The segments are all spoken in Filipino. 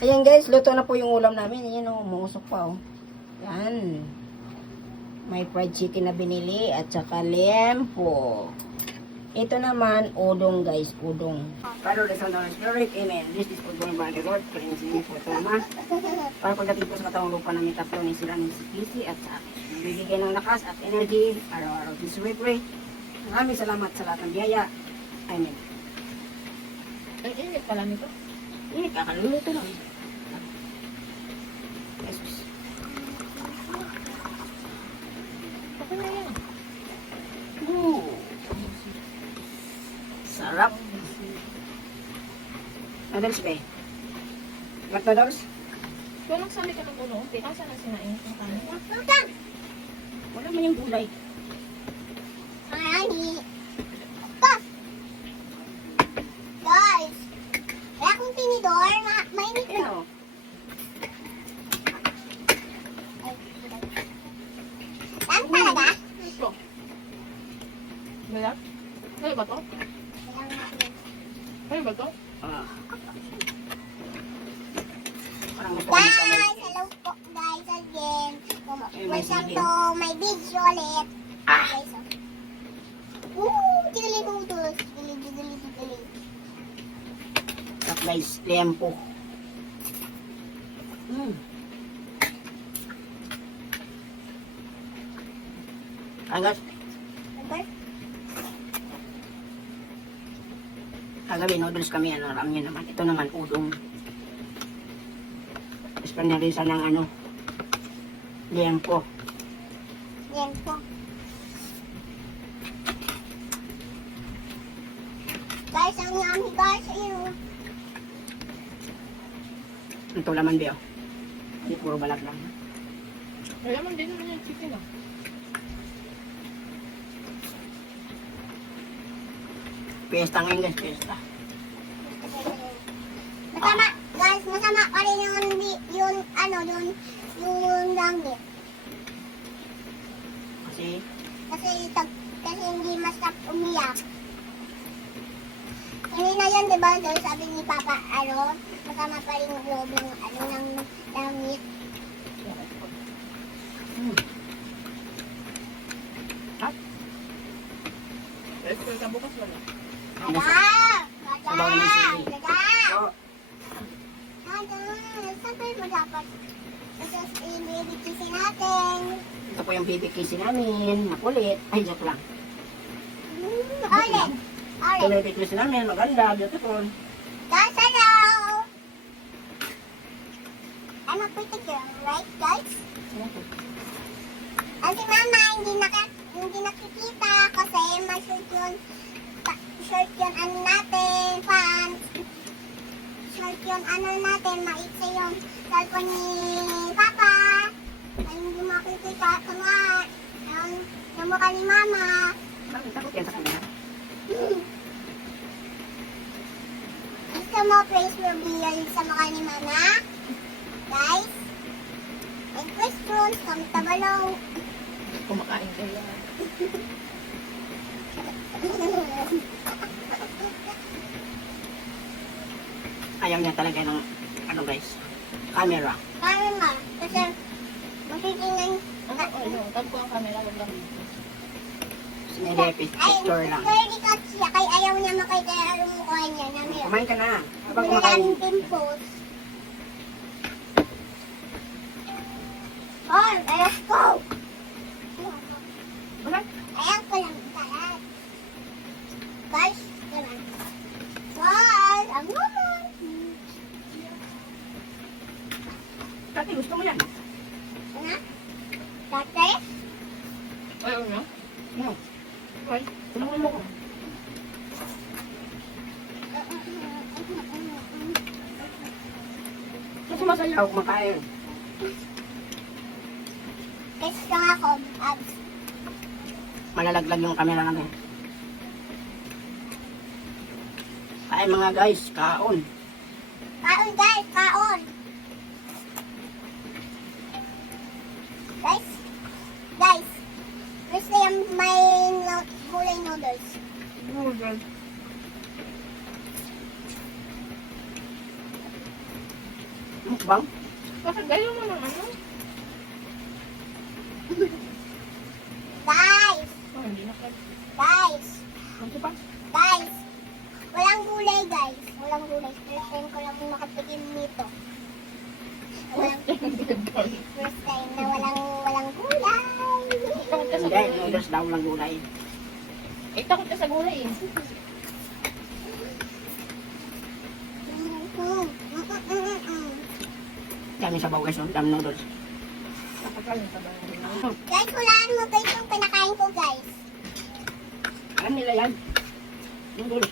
Ayan guys, luto na po yung ulam namin. Ayan o, umusok pa o. Yan. May fried chicken na binili at saka lempo. Ito naman, udong guys, udong. Father, the Son, and the Spirit, Amen. This is food born by the Lord, praise Him for Thomas. Para pagdating po sa katawang lupa namin tatlo ni sila ni si Kisi at sa akin. Bibigyan ng lakas at energy, araw-araw. This we pray. Maraming salamat sa lahat ng biyaya. Amen. Ang init pala nito. Kakaluluto lang. Jesus. Okay na yan. Sarap. Noodles ba eh? Gat noodles? Kung nagsabi ka ng puno, asa na sinain ng kanin? Wala man yung gulay. Guys, kaya kung tinidor, mainit na. Ano? Saan talaga? Ito. Bala? Ano ba to? Ano ba to? Ah. Parang gusto ko ng kamay. Guys, hello po guys again. Eh, may Welcome sige. to my video ulit. Guys, oh. Tigili tutos. Tigili. At guys, tempo. Agad. Okay? Kagabi, noodles kami, ano, ramen naman. Ito naman, udong. Tapos panarisa ng ano, lempo. Yan po. Guys, ang yummy guys. Ayun. Ito laman, Beo. Hindi puro balat lang. Kaya man din naman yung chicken ah. Pesta ngayon, guys, pesta. Masama, guys, masama pa rin yung langgit. Kasi hindi masarap umiyak. Hindi na yun, diba? Dahil sabi ni Papa, masama pa rin yung loob ng, ng langit. Eh, kung bukas wala. Sabaw naman sili. So, Sabi mo dapat. Kasi i-baby natin. ito po yung baby kissy namin. Makulit. Ay, joke lang. Ulit. Ito yung baby kissy namin. Maganda, beautiful. Guys, hello! I'm a pretty girl, right guys? Ang si Mama hindi nakikita kasi may short yun natin, pants. Short yun natin, maiksi yung cellphone ni Papa. Ay, hindi makikita, tama. Yung mukha ni Mama. Bakit takot yan sa kanya? Gusto mo praise reveal sa mukha ni Mama? Guys? Any questions? Comment down below. Kumakain ka yan. Ayaw niya talaga ng, ano guys, camera. Kaya nga, kasi makikinan. Ano, tag ko ang camera, wag lang dito. Picture lang. Very cut siya, kaya ayaw niya makita yung mukha niya na meron. Kumain ka na. Habang Wala kumakain. lang pimples. Oh, let's go! Wala. Ayaw ko lang talat. Guys, naman. Guys, ang naman. Dati gusto mo yan. Ano? Dati? Ayaw nyo? No. Ay, Tulungan mo ko. Kasi masaya ako kumakain. Guys, lang ako. Abs. Malalaglag yung camera namin. Kain mga guys, kaon. Kaon guys, kaon. Guys, gusto yung may gulay noodles. noodles. Mukbang? Bakit gayon mo ng ano? Guys, Oh, hindi na pwede. guys, Ano pa? guys. Walang gulay, guys. Walang gulay. First time ko lang makatikim nito. Walang, first time na walang gulay. Takot ka sa Hindi, gulay. noodles daw lang gulay. Eh, takot ka sa gulay eh. Dami sabaw guys, dami noodles. Nakakalim ka ba? Guys, hulaan mo guys yung pinakain ko, guys. Alam nila yan. Noodles.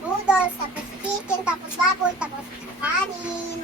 Noodles, tapos chicken, tapos baboy, tapos kanin.